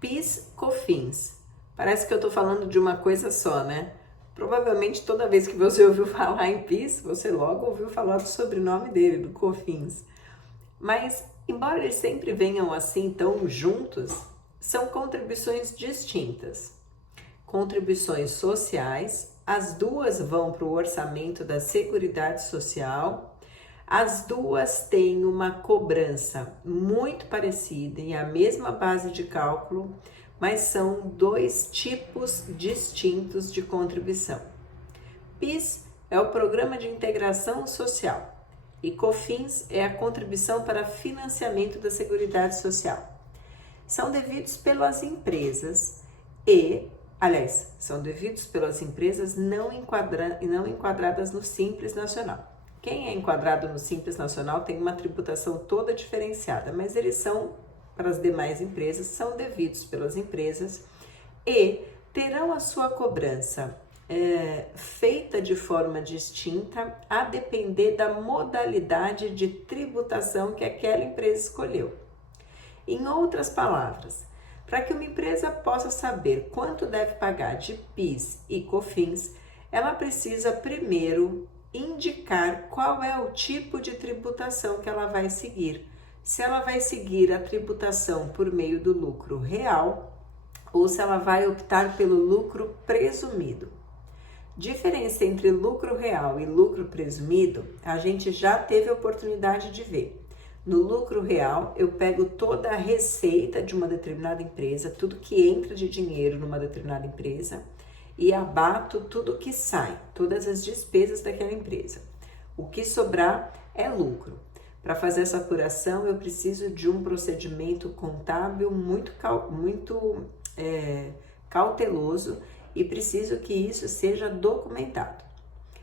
PIS, COFINS. Parece que eu estou falando de uma coisa só, né? Provavelmente toda vez que você ouviu falar em PIS, você logo ouviu falar do sobrenome dele, do COFINS. Mas, embora eles sempre venham assim tão juntos, são contribuições distintas. Contribuições sociais, as duas vão para o orçamento da Seguridade Social. As duas têm uma cobrança muito parecida e a mesma base de cálculo, mas são dois tipos distintos de contribuição. PIS é o Programa de Integração Social e COFINS é a contribuição para financiamento da Seguridade Social. São devidos pelas empresas são devidos pelas empresas não enquadradas no Simples Nacional. Quem é enquadrado no Simples Nacional tem uma tributação toda diferenciada, mas eles são, para as demais empresas, são devidos pelas empresas e terão a sua cobrança feita de forma distinta a depender da modalidade de tributação que aquela empresa escolheu. Em outras palavras, para que uma empresa possa saber quanto deve pagar de PIS e COFINS, ela precisa primeiro indicar qual é o tipo de tributação que ela vai seguir. Se ela vai seguir a tributação por meio do lucro real ou se ela vai optar pelo lucro presumido. Diferença entre lucro real e lucro presumido, a gente já teve a oportunidade de ver. No lucro real, eu pego toda a receita de uma determinada empresa, tudo que entra de dinheiro numa determinada empresa, e abato tudo que sai, todas as despesas daquela empresa. O que sobrar é lucro. Para fazer essa apuração, eu preciso de um procedimento contábil muito cauteloso e preciso que isso seja documentado.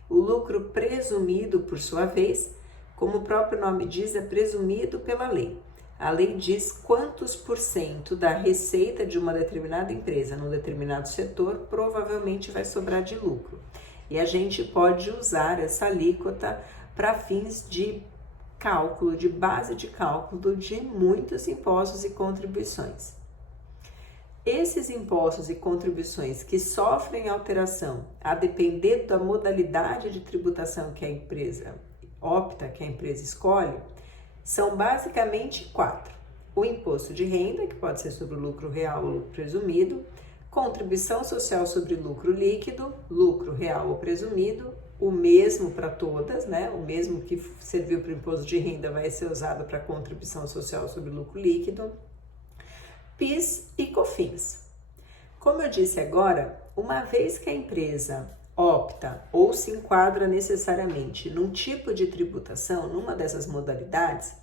O lucro presumido, por sua vez, como o próprio nome diz, é presumido pela lei. A lei diz quantos por cento da receita de uma determinada empresa num determinado setor provavelmente vai sobrar de lucro. E a gente pode usar essa alíquota para fins de cálculo, de base de cálculo de muitos impostos e contribuições. Esses impostos e contribuições que sofrem alteração a depender da modalidade de tributação que a empresa opta, que a empresa escolhe, são basicamente 4. O imposto de renda, que pode ser sobre o lucro real ou lucro presumido, contribuição social sobre lucro líquido, lucro real ou presumido, o mesmo para todas, né? O mesmo que serviu para o imposto de renda vai ser usado para contribuição social sobre lucro líquido, PIS e COFINS. Como eu disse agora, uma vez que a empresa opta ou se enquadra necessariamente num tipo de tributação, numa dessas modalidades,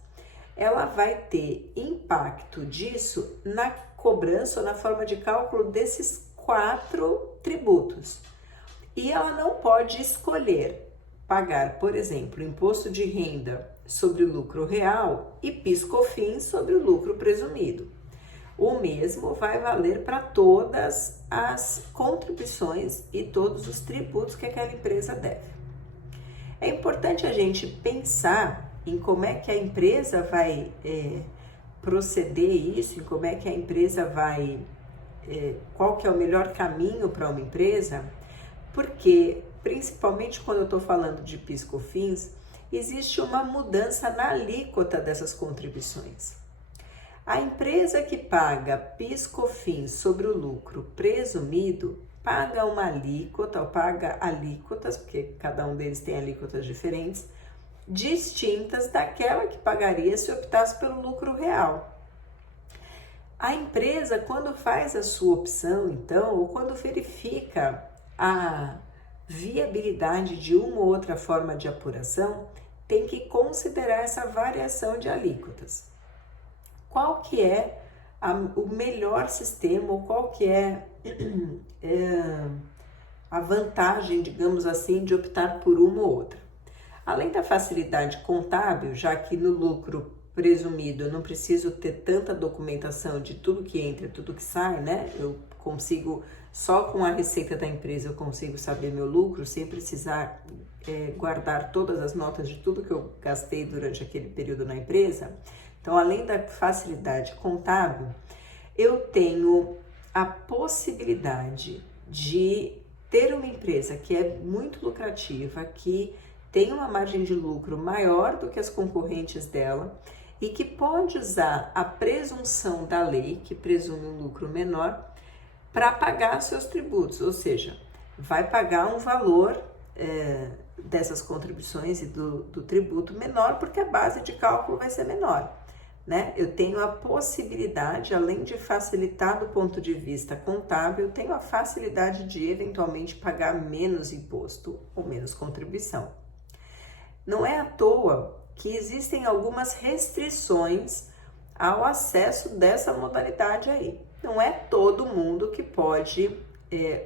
ela vai ter impacto disso na cobrança ou na forma de cálculo desses 4 tributos. E ela não pode escolher pagar, por exemplo, imposto de renda sobre o lucro real e PIS/COFINS sobre o lucro presumido. O mesmo vai valer para todas as contribuições e todos os tributos que aquela empresa deve. É importante a gente pensar em como é que a empresa vai proceder isso, em como é que a empresa vai, qual que é o melhor caminho para uma empresa, porque, principalmente quando eu estou falando de PIS/COFINS, existe uma mudança na alíquota dessas contribuições. A empresa que paga PIS/COFINS sobre o lucro presumido paga uma alíquota, ou paga alíquotas, porque cada um deles tem alíquotas diferentes, distintas daquela que pagaria se optasse pelo lucro real. A empresa, quando faz a sua opção, então, ou quando verifica a viabilidade de uma ou outra forma de apuração, tem que considerar essa variação de alíquotas. Qual que é o melhor sistema, ou qual que é a vantagem, digamos assim, de optar por uma ou outra? Além da facilidade contábil, já que no lucro presumido eu não preciso ter tanta documentação de tudo que entra e tudo que sai, né? Eu consigo, só com a receita da empresa eu consigo saber meu lucro, sem precisar guardar todas as notas de tudo que eu gastei durante aquele período na empresa. Então, além da facilidade contábil, eu tenho a possibilidade de ter uma empresa que é muito lucrativa, que tem uma margem de lucro maior do que as concorrentes dela e que pode usar a presunção da lei, que presume um lucro menor, para pagar seus tributos, ou seja, vai pagar um valor dessas contribuições e do tributo menor, porque a base de cálculo vai ser menor, né? Eu tenho a possibilidade, além de facilitar do ponto de vista contábil, eu tenho a facilidade de eventualmente pagar menos imposto ou menos contribuição. Não é à toa que existem algumas restrições ao acesso dessa modalidade aí. Não é todo mundo que pode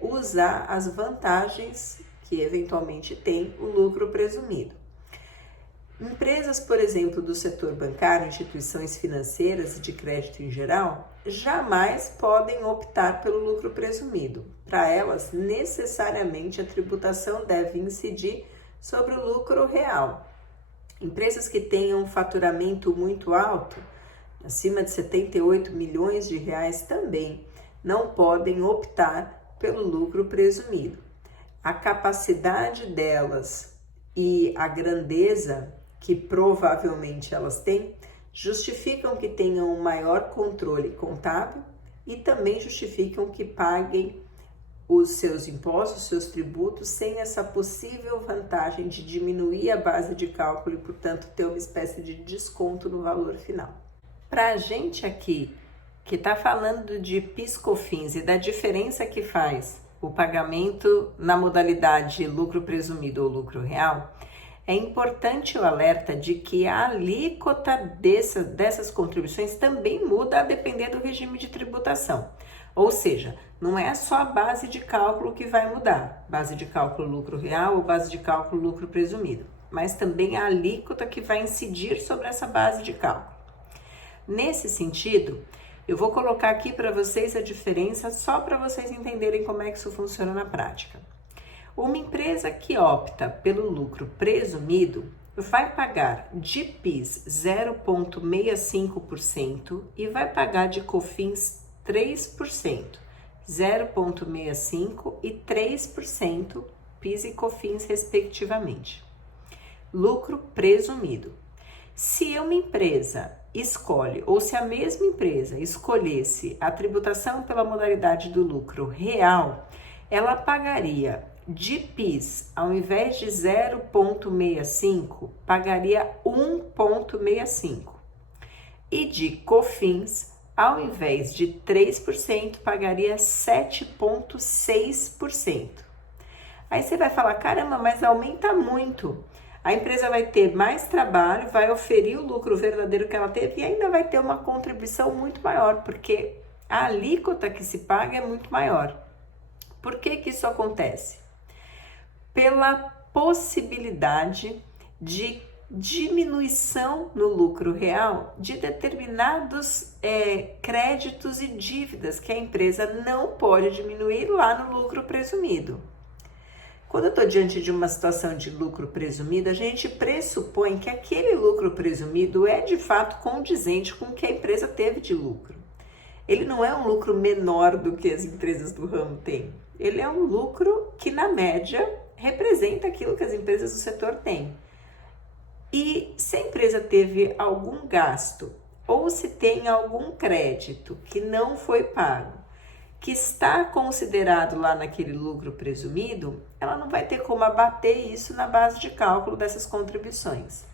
usar as vantagens que eventualmente tem o lucro presumido. Empresas, por exemplo, do setor bancário, instituições financeiras e de crédito em geral, jamais podem optar pelo lucro presumido. Para elas, necessariamente a tributação deve incidir sobre o lucro real. Empresas que tenham um faturamento muito alto, acima de 78 milhões de reais, também não podem optar pelo lucro presumido. A capacidade delas e a grandeza que provavelmente elas têm justificam que tenham um maior controle contábil e também justificam que paguem os seus impostos, os seus tributos, sem essa possível vantagem de diminuir a base de cálculo e, portanto, ter uma espécie de desconto no valor final. Para a gente aqui, que está falando de PIS/COFINS e da diferença que faz o pagamento na modalidade lucro presumido ou lucro real, é importante o alerta de que a alíquota dessas contribuições também muda a depender do regime de tributação. Ou seja, não é só a base de cálculo que vai mudar, base de cálculo lucro real ou base de cálculo lucro presumido, mas também a alíquota que vai incidir sobre essa base de cálculo. Nesse sentido, eu vou colocar aqui para vocês a diferença só para vocês entenderem como é que isso funciona na prática. Uma empresa que opta pelo lucro presumido vai pagar de PIS 0,65% e vai pagar de COFINS 3%, 0,65% e 3% PIS e COFINS respectivamente. Lucro presumido. Se uma empresa escolhe, ou se a mesma empresa escolhesse a tributação pela modalidade do lucro real, ela pagaria de PIS, ao invés de 0,65, pagaria 1,65%. E de COFINS, ao invés de 3%, pagaria 7,6%. Aí você vai falar, caramba, mas aumenta muito. A empresa vai ter mais trabalho, vai oferir o lucro verdadeiro que ela teve e ainda vai ter uma contribuição muito maior, porque a alíquota que se paga é muito maior. Por que que isso acontece? Pela possibilidade de diminuição no lucro real de determinados créditos e dívidas que a empresa não pode diminuir lá no lucro presumido. Quando eu estou diante de uma situação de lucro presumido, a gente pressupõe que aquele lucro presumido é de fato condizente com o que a empresa teve de lucro. Ele não é um lucro menor do que as empresas do ramo têm. Ele é um lucro que, na média, representa aquilo que as empresas do setor têm. E se a empresa teve algum gasto ou se tem algum crédito que não foi pago, que está considerado lá naquele lucro presumido, ela não vai ter como abater isso na base de cálculo dessas contribuições.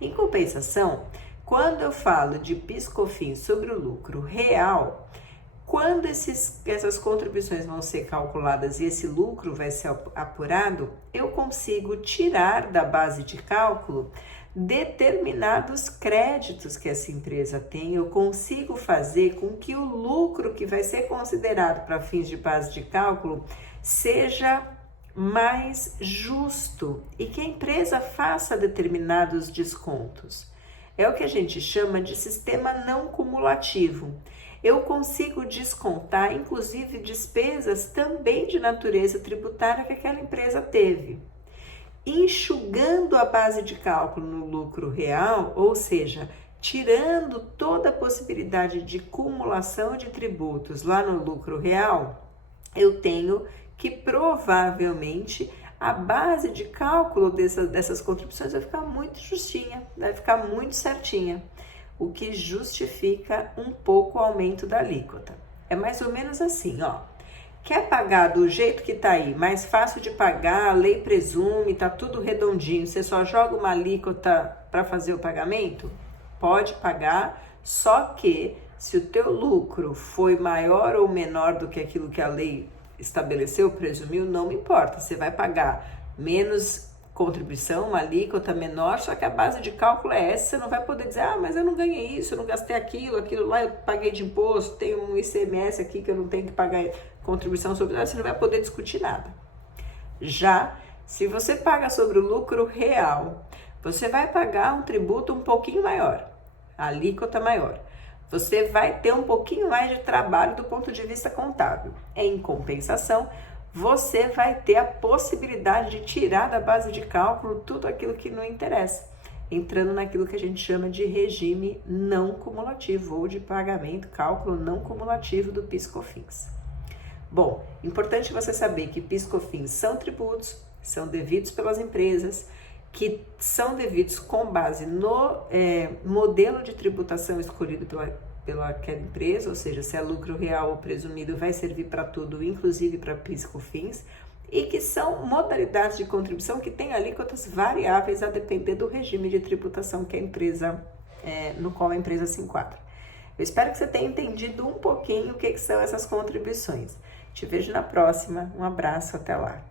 Em compensação, quando eu falo de PIS/COFINS sobre o lucro real, quando essas contribuições vão ser calculadas e esse lucro vai ser apurado, eu consigo tirar da base de cálculo determinados créditos que essa empresa tem. Eu consigo fazer com que o lucro que vai ser considerado para fins de base de cálculo seja mais justo e que a empresa faça determinados descontos. É o que a gente chama de sistema não cumulativo. Eu consigo descontar, inclusive, despesas também de natureza tributária que aquela empresa teve, enxugando a base de cálculo no lucro real, ou seja, tirando toda a possibilidade de cumulação de tributos lá no lucro real, eu tenho que provavelmente a base de cálculo dessas contribuições vai ficar muito justinha, vai ficar muito certinha, o que justifica um pouco o aumento da alíquota. É mais ou menos assim, ó. Quer pagar do jeito que tá aí, mais fácil de pagar, a lei presume, tá tudo redondinho, você só joga uma alíquota para fazer o pagamento? Pode pagar, só que se o teu lucro foi maior ou menor do que aquilo que a lei estabeleceu, presumiu, não importa, você vai pagar menos contribuição, uma alíquota menor, só que a base de cálculo é essa, você não vai poder dizer, mas eu não ganhei isso, eu não gastei aquilo lá eu paguei de imposto, tem um ICMS aqui que eu não tenho que pagar contribuição sobre isso, você não vai poder discutir nada. Já, se você paga sobre o lucro real, você vai pagar um tributo um pouquinho maior, a alíquota maior. Você vai ter um pouquinho mais de trabalho do ponto de vista contábil. Em compensação, você vai ter a possibilidade de tirar da base de cálculo tudo aquilo que não interessa, entrando naquilo que a gente chama de regime não cumulativo ou de pagamento, cálculo não cumulativo do PIS/COFINS. Bom, importante você saber que PIS/COFINS são tributos, são devidos pelas empresas, que são devidos com base no modelo de tributação escolhido pelaquela empresa, ou seja, se é lucro real ou presumido, vai servir para tudo, inclusive para PIS/COFINS, e que são modalidades de contribuição que têm alíquotas variáveis a depender do regime de tributação que a empresa, no qual a empresa se enquadra. Eu espero que você tenha entendido um pouquinho o que são essas contribuições. Te vejo na próxima, um abraço, até lá.